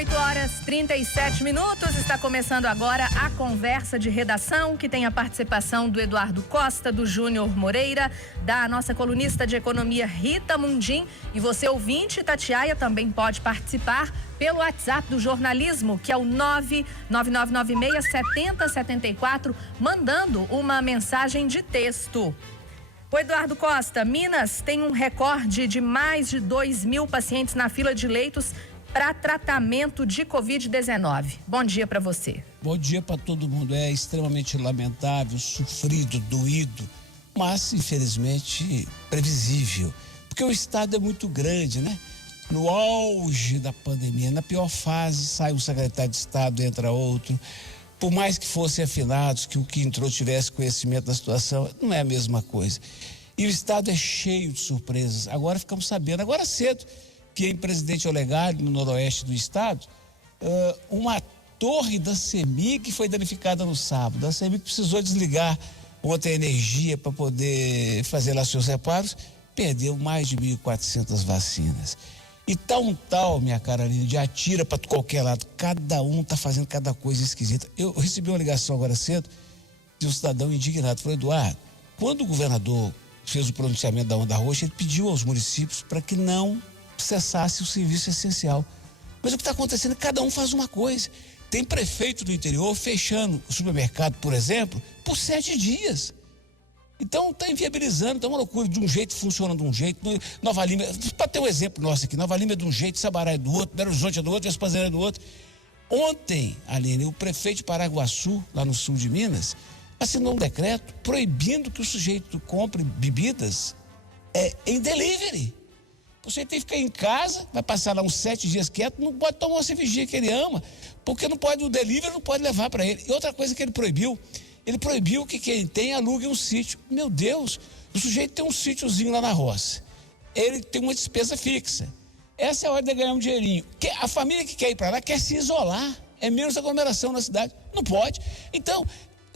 8h37, está começando agora a conversa de redação, que tem a participação do Eduardo Costa, do Júnior Moreira, da nossa colunista de economia Rita Mundim, e você, ouvinte Itatiaia, também pode participar pelo WhatsApp do jornalismo, que é o 999967074, mandando uma mensagem de texto. O Eduardo Costa, Minas tem um recorde de mais de 2.000 pacientes na fila de leitos para tratamento de Covid-19. Bom dia para você. Bom dia para todo mundo. É extremamente lamentável, sofrido, doído, mas infelizmente previsível, porque o estado é muito grande, né? No auge da pandemia, na pior fase, sai um secretário de Estado, entra outro. Por mais que fossem afinados, que o que entrou tivesse conhecimento da situação, não é a mesma coisa. E o estado é cheio de surpresas. Agora ficamos sabendo, agora cedo, que em Presidente Olegário, no noroeste do estado, uma torre da CEMIG foi danificada no sábado. A CEMIG precisou desligar ontem a energia para poder fazer lá seus reparos, perdeu mais de 1.400 vacinas. E tal, minha cara Aline, de atira para qualquer lado. Cada um está fazendo cada coisa esquisita. Eu recebi uma ligação agora cedo de um cidadão indignado. Falou: Eduardo, quando o governador fez o pronunciamento da onda roxa, ele pediu aos municípios para que não cessasse o serviço essencial. Mas o que está acontecendo é que cada um faz uma coisa. Tem prefeito do interior fechando o supermercado, por exemplo, por 7 dias. Então está inviabilizando, está uma loucura. De um jeito funciona de um jeito. Nova Lima, para ter um exemplo nosso aqui, Nova Lima é de um jeito, Sabará é do outro, Belo Horizonte é do outro, Vespasiano é do outro. Ontem, Aline, o prefeito de Paraguaçu, lá no sul de Minas, assinou um decreto proibindo que o sujeito compre bebidas em delivery. Você tem que ficar em casa, vai passar lá uns 7 dias quieto, não pode tomar uma cervejinha que ele ama, porque não pode, o delivery não pode levar para ele. E outra coisa que ele proibiu que quem tem alugue um sítio. Meu Deus, o sujeito tem um sítiozinho lá na roça, ele tem uma despesa fixa. Essa é a hora de ganhar um dinheirinho. A família que quer ir para lá quer se isolar, é menos aglomeração na cidade, não pode. Então,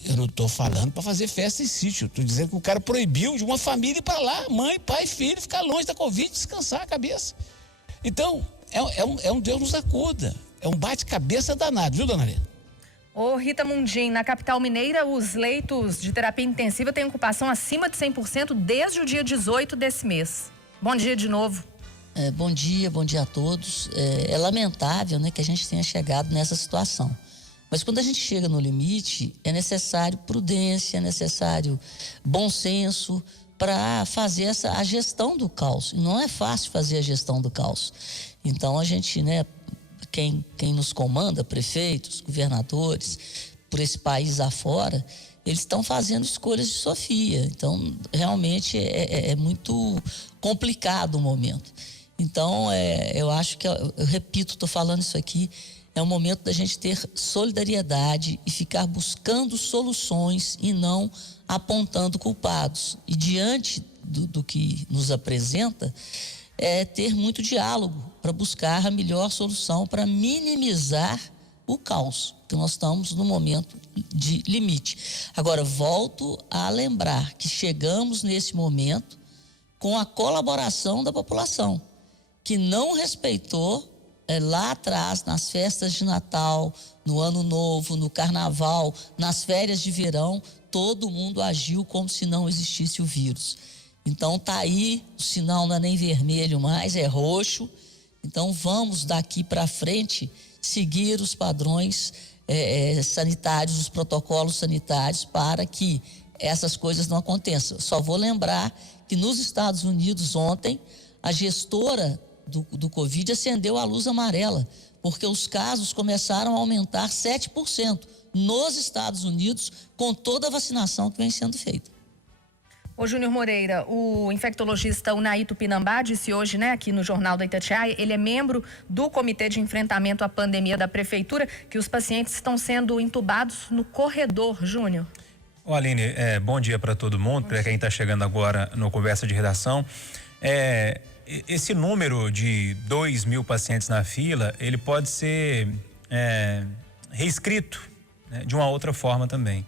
eu não estou falando para fazer festa em sítio, estou dizendo que o cara proibiu de uma família ir para lá, mãe, pai, filho, ficar longe da Covid, descansar a cabeça. Então, é um Deus nos acuda, é um bate-cabeça danado, viu, dona Helena? Ô Rita Mundim, na capital mineira, os leitos de terapia intensiva têm ocupação acima de 100% desde o dia 18 desse mês. Bom dia de novo. Bom dia a todos. É lamentável, né, que a gente tenha chegado nessa situação. Mas quando a gente chega no limite, é necessário prudência, é necessário bom senso para fazer a gestão do caos. E não é fácil fazer a gestão do caos. Então a gente, né, quem nos comanda, prefeitos, governadores, por esse país afora, eles estão fazendo escolhas de Sofia. Então, realmente é muito complicado o momento. Então, eu acho que, eu repito, estou falando isso aqui, é o momento da gente ter solidariedade e ficar buscando soluções e não apontando culpados. E diante do que nos apresenta, ter muito diálogo para buscar a melhor solução para minimizar o caos, porque nós estamos no momento de limite. Agora, volto a lembrar que chegamos nesse momento com a colaboração da população, que não respeitou lá atrás, nas festas de Natal, no Ano Novo, no Carnaval, nas férias de verão, todo mundo agiu como se não existisse o vírus. Então tá aí, o sinal não é nem vermelho mais, é roxo. Então vamos daqui para frente seguir os padrões sanitários, os protocolos sanitários, para que essas coisas não aconteçam. Só vou lembrar que nos Estados Unidos ontem, a gestora do Covid acendeu a luz amarela, porque os casos começaram a aumentar 7% nos Estados Unidos, com toda a vacinação que vem sendo feita. Ô Júnior Moreira, o infectologista Unai Tupinambá disse hoje, né, aqui no Jornal da Itatiaia, ele é membro do Comitê de Enfrentamento à Pandemia da Prefeitura, que os pacientes estão sendo entubados no corredor. Júnior. Ô Aline, bom dia para todo mundo, para quem está chegando agora no Conversa de Redação. Esse número de 2.000 pacientes na fila, ele pode ser reescrito, né, de uma outra forma também.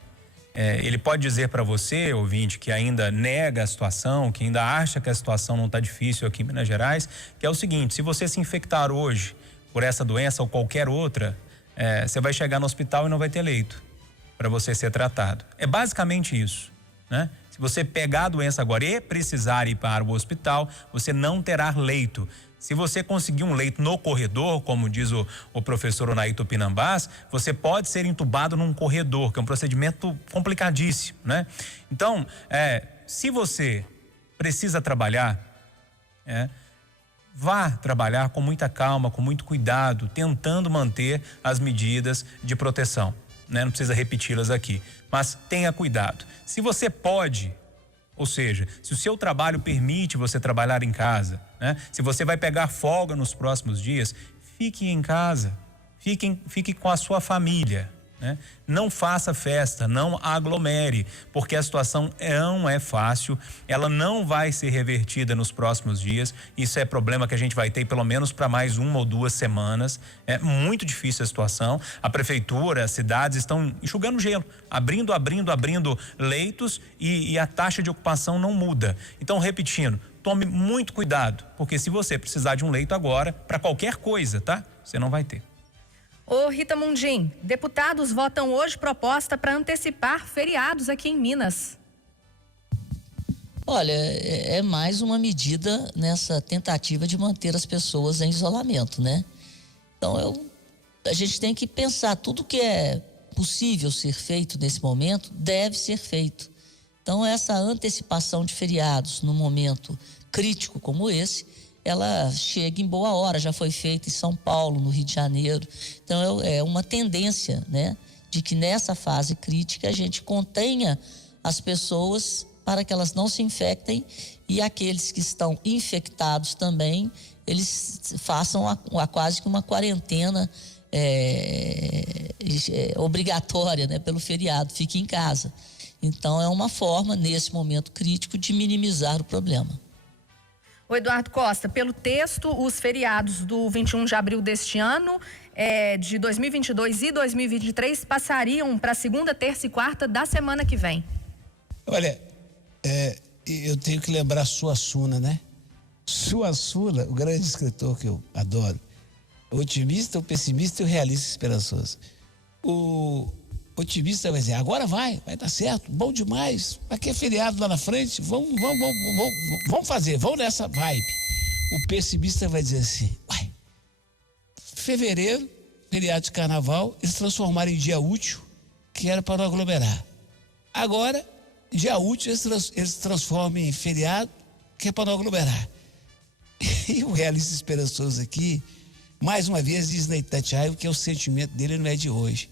Ele pode dizer para você, ouvinte, que ainda nega a situação, que ainda acha que a situação não está difícil aqui em Minas Gerais, que é o seguinte: se você se infectar hoje por essa doença ou qualquer outra, você vai chegar no hospital e não vai ter leito para você ser tratado. É basicamente isso, né? Se você pegar a doença agora e precisar ir para o hospital, você não terá leito. Se você conseguir um leito no corredor, como diz o professor Onaí Tupinambás, você pode ser entubado num corredor, que é um procedimento complicadíssimo, né? Então, se você precisa trabalhar, vá trabalhar com muita calma, com muito cuidado, tentando manter as medidas de proteção, né? Não precisa repeti-las aqui, mas tenha cuidado. Se você pode, ou seja, se o seu trabalho permite você trabalhar em casa, né? Se você vai pegar folga nos próximos dias, fique em casa, fique com a sua família, né? Não faça festa, não aglomere, porque a situação não é fácil, ela não vai ser revertida nos próximos dias. Isso é problema que a gente vai ter pelo menos para mais 1 ou 2 semanas. É muito difícil a situação. A prefeitura, as cidades estão enxugando gelo, abrindo leitos e a taxa de ocupação não muda. Então, repetindo, tome muito cuidado, porque se você precisar de um leito agora, para qualquer coisa, tá? Você não vai ter. Ô Rita Mundim, deputados votam hoje proposta para antecipar feriados aqui em Minas. Olha, é mais uma medida nessa tentativa de manter as pessoas em isolamento, né? Então, a gente tem que pensar, tudo que é possível ser feito nesse momento deve ser feito. Então, essa antecipação de feriados num momento crítico como esse, ela chega em boa hora, já foi feita em São Paulo, no Rio de Janeiro. Então, é uma tendência, né, de que nessa fase crítica a gente contenha as pessoas para que elas não se infectem e aqueles que estão infectados também, eles façam quase que uma quarentena obrigatória, né, pelo feriado, fique em casa. Então, é uma forma, nesse momento crítico, de minimizar o problema. O Eduardo Costa, pelo texto, os feriados do 21 de abril deste ano, de 2022 e 2023, passariam para segunda, terça e quarta da semana que vem. Olha, eu tenho que lembrar Suassuna, né? Suassuna, o grande escritor que eu adoro. O otimista, o pessimista e o realista esperançoso. O otimista vai dizer, agora vai dar certo, bom demais, aqui é feriado lá na frente, vamos fazer, vamos nessa vibe. O pessimista vai dizer assim, fevereiro, feriado de carnaval, eles transformaram em dia útil, que era para não aglomerar. Agora, dia útil, eles transformam em feriado, que é para não aglomerar. E o realista esperançoso aqui, mais uma vez, diz na Itatiaia que é o sentimento dele, não é de hoje.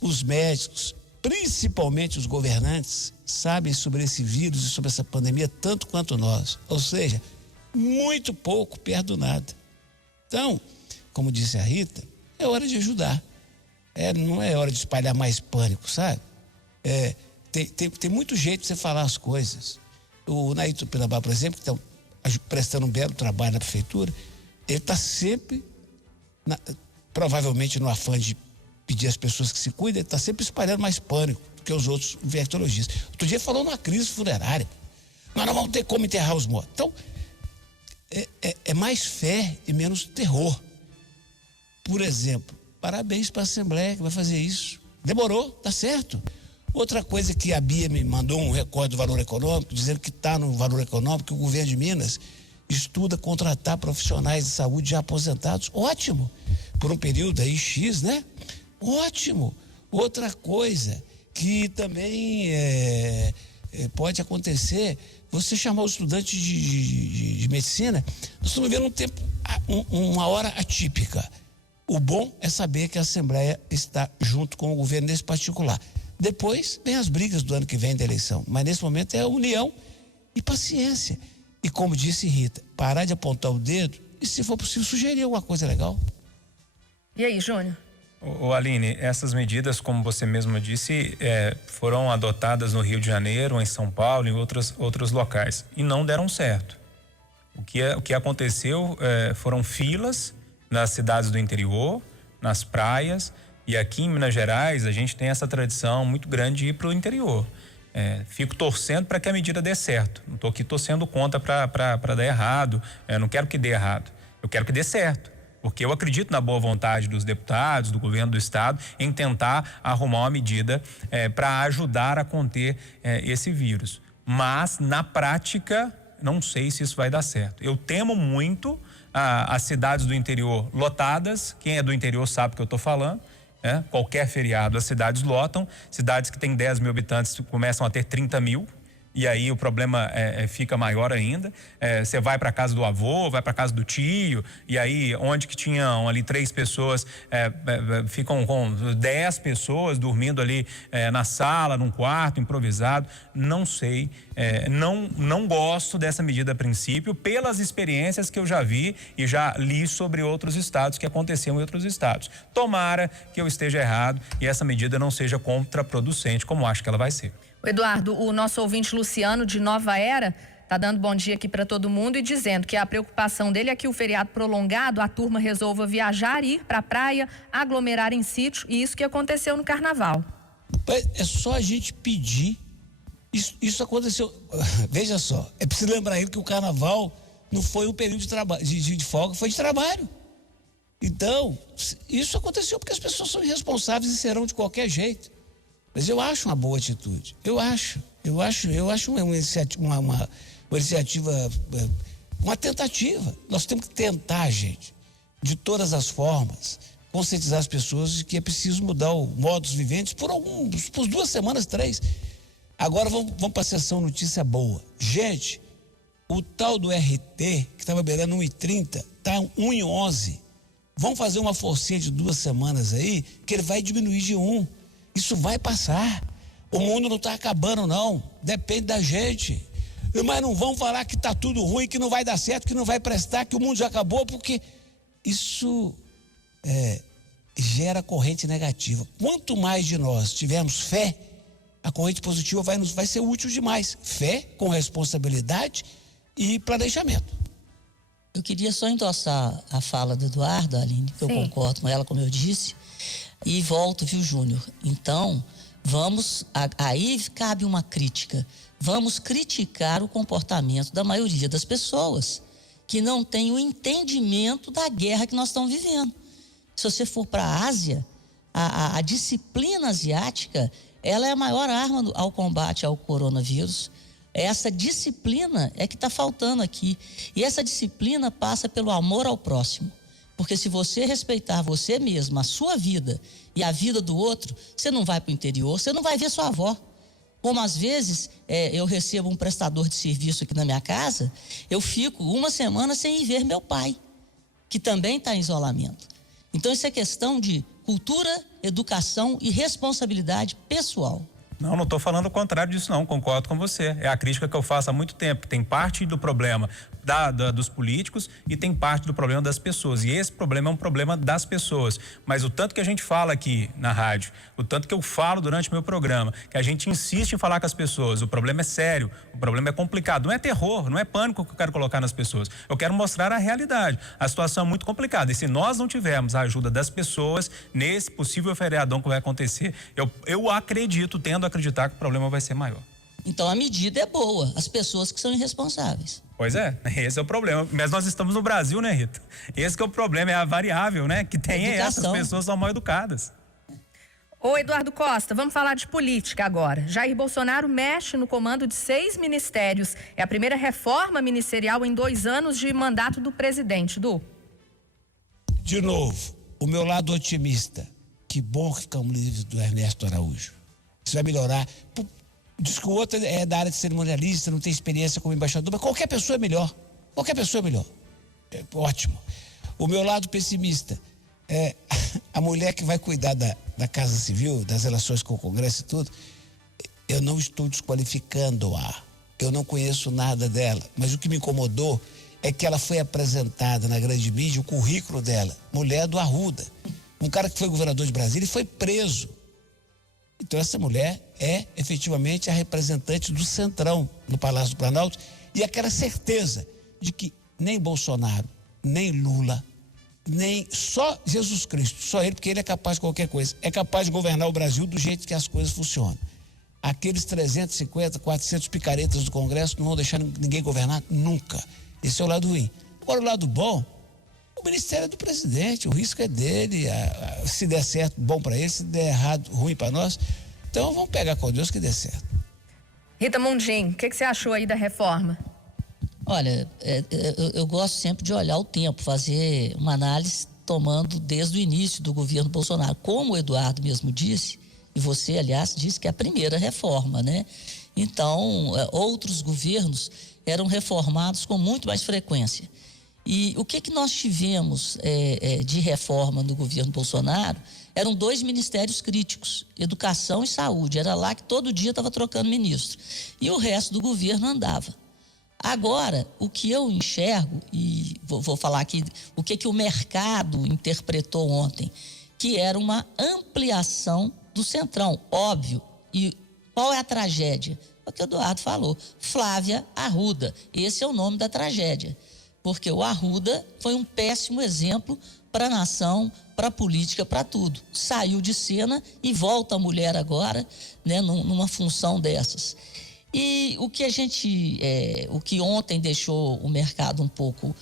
Os médicos, principalmente os governantes, sabem sobre esse vírus e sobre essa pandemia tanto quanto nós. Ou seja, muito pouco, perto do nada. Então, como disse a Rita, é hora de ajudar. Não é hora de espalhar mais pânico, sabe? Tem muito jeito de você falar as coisas. O Onaí Tupinambás, por exemplo, que está prestando um belo trabalho na prefeitura, ele está sempre, provavelmente no afã de pedir às pessoas que se cuidem, ele está sempre espalhando mais pânico do que os outros infectologistas. Outro dia falou numa crise funerária. Nós não vamos ter como enterrar os mortos. Então, é mais fé e menos terror. Por exemplo, parabéns para a Assembleia que vai fazer isso. Demorou, tá certo. Outra coisa que a Bia me mandou um recorde do valor econômico, dizendo que está no valor econômico, que o governo de Minas estuda contratar profissionais de saúde já aposentados. Ótimo. Por um período aí X, né? Ótimo. Outra coisa que também pode acontecer, você chamar os estudantes de medicina, nós estamos vivendo uma hora atípica. O bom é saber que a Assembleia está junto com o governo nesse particular. Depois vem as brigas do ano que vem da eleição, mas nesse momento é a união e paciência. E como disse Rita, parar de apontar o dedo e, se for possível, sugerir alguma coisa legal. E aí, Júnior? Aline, essas medidas, como você mesma disse, foram adotadas no Rio de Janeiro, em São Paulo e em outros locais e não deram certo. O que aconteceu foram filas nas cidades do interior, nas praias, e aqui em Minas Gerais a gente tem essa tradição muito grande de ir para o interior. Fico torcendo para que a medida dê certo. Não estou aqui torcendo contra para dar errado. Não quero que dê errado. Eu quero que dê certo. Porque eu acredito na boa vontade dos deputados, do governo do estado, em tentar arrumar uma medida para ajudar a conter esse vírus. Mas, na prática, não sei se isso vai dar certo. Eu temo muito as cidades do interior lotadas. Quem é do interior sabe o que eu estou falando. Qualquer feriado, as cidades lotam. Cidades que têm 10 mil habitantes começam a ter 30 mil. E aí o problema fica maior ainda. Você vai para casa do avô, vai para casa do tio, e aí onde que tinham ali 3 pessoas, ficam com 10 pessoas dormindo ali na sala, num quarto improvisado. Não sei, não gosto dessa medida a princípio, pelas experiências que eu já vi e já li sobre outros estados, que aconteciam em outros estados. Tomara que eu esteja errado e essa medida não seja contraproducente, como acho que ela vai ser. Eduardo, o nosso ouvinte Luciano, de Nova Era, está dando bom dia aqui para todo mundo e dizendo que a preocupação dele é que o feriado prolongado, a turma resolva viajar, ir para a praia, aglomerar em sítio, e isso que aconteceu no carnaval. É só a gente pedir. Isso aconteceu. Veja só, é preciso lembrar ele que o carnaval não foi um período de trabalho, de folga, foi de trabalho. Então, isso aconteceu porque as pessoas são irresponsáveis e serão de qualquer jeito. Mas eu acho uma boa atitude. Eu acho uma iniciativa, uma tentativa. Nós temos que tentar, gente, de todas as formas, conscientizar as pessoas de que é preciso mudar o modus vivendi por 2 semanas, 3. Agora vamos para a sessão notícia boa. Gente, o tal do RT, que estava beirando 1,30, está 1,11. Vamos fazer uma forcinha de 2 semanas aí, que ele vai diminuir de 1. Isso vai passar. O mundo não está acabando, não. Depende da gente. Mas não vão falar que está tudo ruim, que não vai dar certo, que não vai prestar, que o mundo já acabou, porque isso gera corrente negativa. Quanto mais de nós tivermos fé, a corrente positiva vai ser útil demais. Fé com responsabilidade e planejamento. Eu queria só endossar a fala do Eduardo, Aline, que eu concordo com ela, como eu disse. E volto, viu, Júnior? Então, aí cabe uma crítica. Vamos criticar o comportamento da maioria das pessoas que não tem o entendimento da guerra que nós estamos vivendo. Se você for para a Ásia, a disciplina asiática, ela é a maior arma ao combate ao coronavírus. Essa disciplina é que está faltando aqui. E essa disciplina passa pelo amor ao próximo. Porque se você respeitar você mesmo, a sua vida e a vida do outro, você não vai para o interior, você não vai ver sua avó. Como às vezes eu recebo um prestador de serviço aqui na minha casa, eu fico 1 semana sem ir ver meu pai, que também está em isolamento. Então isso é questão de cultura, educação e responsabilidade pessoal. Não estou falando o contrário disso não, concordo com você. É a crítica que eu faço há muito tempo, que tem parte do problema dos políticos e tem parte do problema das pessoas. E esse problema é um problema das pessoas. Mas o tanto que a gente fala aqui na rádio, o tanto que eu falo durante o meu programa, que a gente insiste em falar com as pessoas, o problema é sério, o problema é complicado. Não é terror, não é pânico que eu quero colocar nas pessoas. Eu quero mostrar a realidade. A situação é muito complicada. E se nós não tivermos a ajuda das pessoas nesse possível feriadão que vai acontecer, eu acredito, tendo a acreditar que o problema vai ser maior. Então a medida é boa, as pessoas que são irresponsáveis. Pois é, esse é o problema. Mas nós estamos no Brasil, né, Rita? Esse que é o problema, é a variável, né? Que tem essas pessoas são mal educadas. Ô Eduardo Costa, vamos falar de política agora. Jair Bolsonaro mexe no comando de 6 ministérios. É a primeira reforma ministerial em 2 anos de mandato do presidente. De novo, o meu lado otimista. Que bom que ficamos livres do Ernesto Araújo. Isso vai melhorar. Diz que o outro é da área de cerimonialista, não tem experiência como embaixador, mas qualquer pessoa é melhor. Qualquer pessoa é melhor. É ótimo. O meu lado pessimista é a mulher que vai cuidar da Casa Civil, das relações com o Congresso e tudo. Eu não estou desqualificando-a. Eu não conheço nada dela. Mas o que me incomodou é que ela foi apresentada na grande mídia, o currículo dela, mulher do Arruda. Um cara que foi governador de Brasília e foi preso. Então essa mulher é efetivamente a representante do Centrão no Palácio do Planalto e aquela certeza de que nem Bolsonaro, nem Lula, nem só Jesus Cristo, só ele, porque ele é capaz de qualquer coisa, é capaz de governar o Brasil do jeito que as coisas funcionam. Aqueles 350, 400 picaretas do Congresso não vão deixar ninguém governar nunca. Esse é o lado ruim. Agora o lado bom O ministério é do presidente, o risco é dele. Se der certo, bom para ele, se der errado, ruim para nós. Então vamos pegar com Deus que dê certo. Rita Mundim, o que você achou aí da reforma? Olha, eu gosto sempre de olhar o tempo, fazer uma análise tomando desde o início do governo Bolsonaro. Como o Eduardo mesmo disse, e você, aliás, disse que é a primeira reforma, né? Então, outros governos eram reformados com muito mais frequência. E o que nós tivemos de reforma no governo Bolsonaro eram 2 ministérios críticos, educação e saúde. Era lá que todo dia estava trocando ministro. E o resto do governo andava. Agora, o que eu enxergo, e vou falar aqui o que o mercado interpretou ontem, que era uma ampliação do Centrão, óbvio. E qual é a tragédia? É o que o Eduardo falou, Flávia Arruda. Esse é o nome da tragédia. Porque o Arruda foi um péssimo exemplo para a nação, para a política, para tudo. Saiu de cena e volta a mulher agora, né, numa função dessas. E o que ontem deixou o mercado um pouco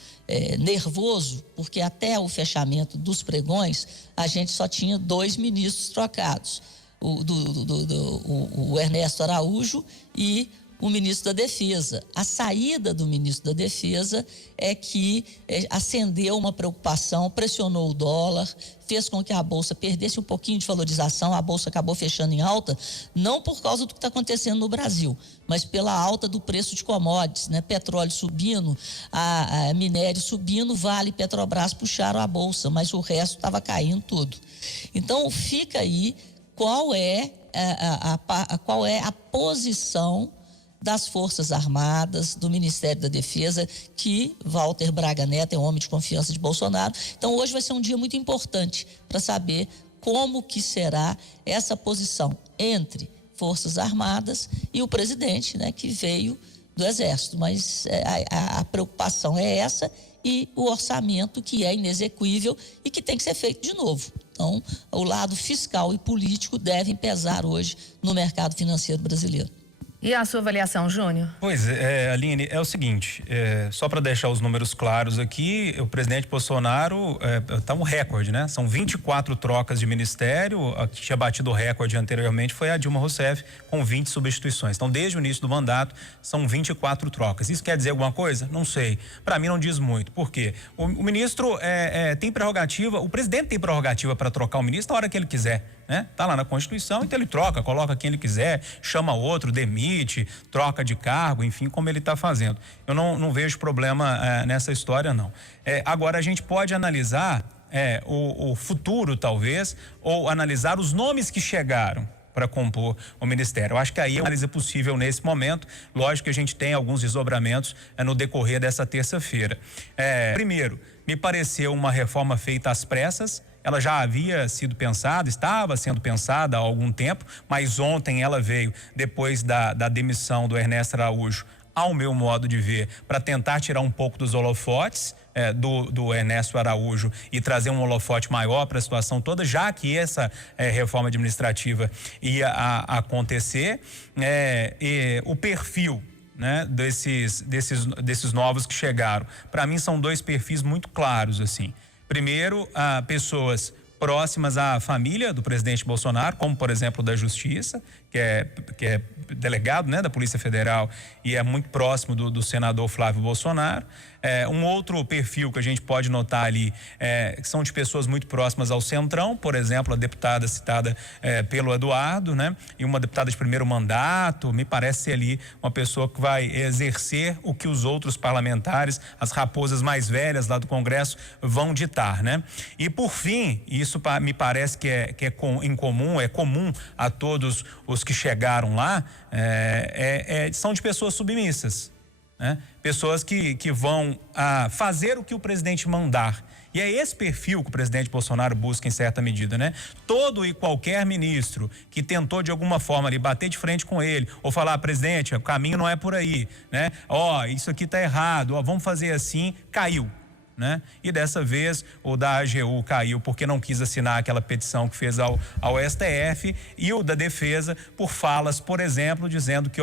nervoso, porque até o fechamento dos pregões, a gente só tinha 2 ministros trocados, o Ernesto Araújo e o ministro da Defesa. A saída do ministro da Defesa é que acendeu uma preocupação, pressionou o dólar, fez com que a Bolsa perdesse um pouquinho de valorização. A Bolsa acabou fechando em alta, não por causa do que está acontecendo no Brasil, mas pela alta do preço de commodities, né? Petróleo subindo, a minério subindo, Vale e Petrobras puxaram a Bolsa, mas o resto estava caindo tudo. Então, fica aí qual é a posição das Forças Armadas, do Ministério da Defesa, que Walter Braga Neto é um homem de confiança de Bolsonaro. Então, hoje vai ser um dia muito importante para saber como que será essa posição entre Forças Armadas e o presidente, né, que veio do Exército. Mas a preocupação é essa, e o orçamento que é inexequível e que tem que ser feito de novo. Então, o lado fiscal e político devem pesar hoje no mercado financeiro brasileiro. E a sua avaliação, Júnior? Pois é, Aline, é o seguinte, só para deixar os números claros aqui, o presidente Bolsonaro está um recorde, né? São 24 trocas de ministério. A que tinha batido o recorde anteriormente foi a Dilma Rousseff, com 20 substituições. Então, desde o início do mandato, são 24 trocas. Isso quer dizer alguma coisa? Não sei. Para mim, não diz muito. Por quê? O ministro tem prerrogativa, o presidente tem prerrogativa para trocar o ministro na hora que ele quiser. Né? Tá lá na Constituição, então ele troca, coloca quem ele quiser, chama outro, demite, troca de cargo, enfim, como ele está fazendo. Eu não vejo problema nessa história, não. Agora, a gente pode analisar o futuro, talvez, ou analisar os nomes que chegaram para compor o ministério. Eu acho que aí é uma análise possível nesse momento. Lógico que a gente tem alguns desdobramentos no decorrer dessa terça-feira. Primeiro, me pareceu uma reforma feita às pressas. Ela já havia sido pensada, estava sendo pensada há algum tempo, mas ontem ela veio depois da demissão do Ernesto Araújo, ao meu modo de ver, para tentar tirar um pouco dos holofotes do Ernesto Araújo e trazer um holofote maior para a situação toda, já que essa reforma administrativa ia acontecer. E o perfil, né, desses novos que chegaram, para mim são 2 perfis muito claros, assim. Primeiro, pessoas próximas à família do presidente Bolsonaro, como, por exemplo, da Justiça, que é delegado, né, da Polícia Federal e é muito próximo do senador Flávio Bolsonaro. Um outro perfil que a gente pode notar ali que são de pessoas muito próximas ao Centrão, por exemplo, a deputada citada pelo Eduardo, né, e uma deputada de primeiro mandato. Me parece ser ali uma pessoa que vai exercer o que os outros parlamentares, as raposas mais velhas lá do Congresso, vão ditar, né? E por fim, isso me parece que é comum a todos os que chegaram lá, são de pessoas submissas, né? Pessoas que vão fazer o que o presidente mandar. E é esse perfil que o presidente Bolsonaro busca em certa medida, né? Todo e qualquer ministro que tentou de alguma forma ali bater de frente com ele ou falar: presidente, o caminho não é por aí, né? Isso aqui tá errado, vamos fazer assim, caiu. Né? E dessa vez o da AGU caiu porque não quis assinar aquela petição que fez ao STF, e o da Defesa por falas, por exemplo, dizendo que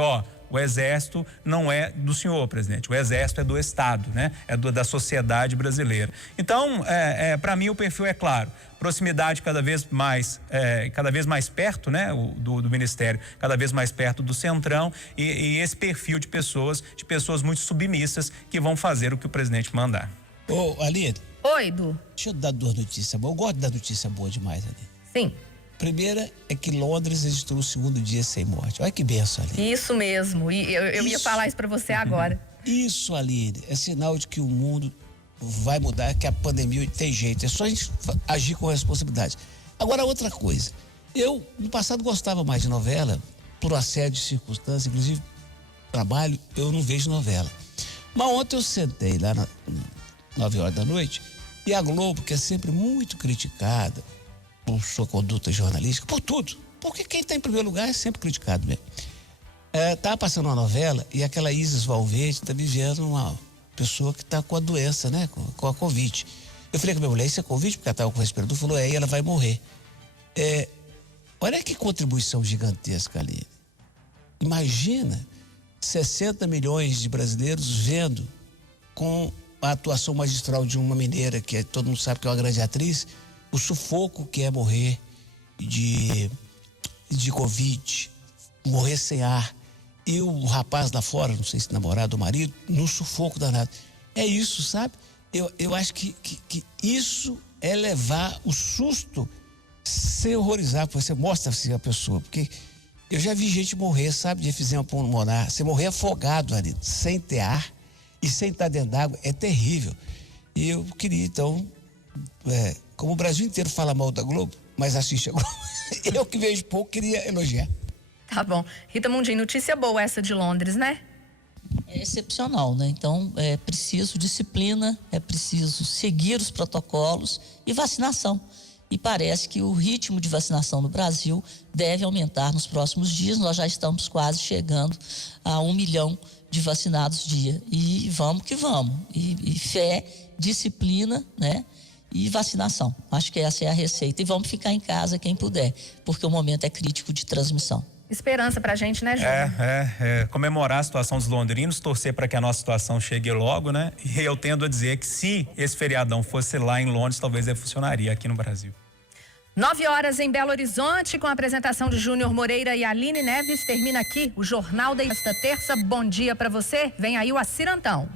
O Exército não é do senhor, presidente. O Exército é do Estado, né? É da sociedade brasileira. Então, para mim, o perfil é claro. Proximidade cada vez mais perto, né? Do Ministério, cada vez mais perto do Centrão e esse perfil de pessoas muito submissas que vão fazer o que o presidente mandar. Ô, Aline. Oi, Du. Deixa eu dar duas notícias boas. Eu gosto da notícia boa demais, Aline. Sim. Primeira é que Londres registrou o segundo dia sem morte. Olha que benção, Aline. Isso mesmo. E eu ia falar isso para você agora. Isso, Aline, é sinal de que o mundo vai mudar, que a pandemia tem jeito. É só a gente agir com responsabilidade. Agora, outra coisa. Eu, no passado, gostava mais de novela, por uma série de circunstâncias, inclusive trabalho, eu não vejo novela. Mas ontem eu sentei lá 9 horas da noite e a Globo, que é sempre muito criticada por sua conduta jornalística, por tudo. Porque quem está em primeiro lugar é sempre criticado mesmo. Estava passando uma novela e aquela Isis Valverde está vivendo uma pessoa que está com a doença, né? Com a Covid. Eu falei com a minha mulher, isso é Covid? Porque ela estava com o respirador, falou, e ela vai morrer. Olha que contribuição gigantesca ali. Imagina 60 milhões de brasileiros vendo com a atuação magistral de uma mineira, que todo mundo sabe que é uma grande atriz, o sufoco que é morrer de Covid, morrer sem ar. E o rapaz lá fora, não sei se namorado ou marido, no sufoco danado. É isso, sabe? Eu acho que isso é levar o susto, sem horrorizar, porque você mostra assim a pessoa. Porque eu já vi gente morrer, sabe, de efizema pulmonar. Você morrer afogado ali, sem ter ar e sem estar dentro d'água, é terrível. E eu queria, então, como o Brasil inteiro fala mal da Globo, mas assiste a Globo, eu que vejo pouco, queria elogiar. Tá bom. Rita Mundim, notícia boa essa de Londres, né? É excepcional, né? Então, é preciso disciplina, é preciso seguir os protocolos e vacinação. E parece que o ritmo de vacinação no Brasil deve aumentar nos próximos dias. Nós já estamos quase chegando a 1 milhão de vacinados dia. E vamos que vamos. E fé, disciplina, né? E vacinação. Acho que essa é a receita. E vamos ficar em casa quem puder, porque o momento é crítico de transmissão. Esperança pra gente, né, Júnior? Comemorar a situação dos londrinos, torcer para que a nossa situação chegue logo, né? E eu tendo a dizer que se esse feriadão fosse lá em Londres, talvez ele funcionaria aqui no Brasil. 9 horas em Belo Horizonte, com a apresentação de Júnior Moreira e Aline Neves. Termina aqui o Jornal desta terça. Bom dia para você. Vem aí o Acirantão.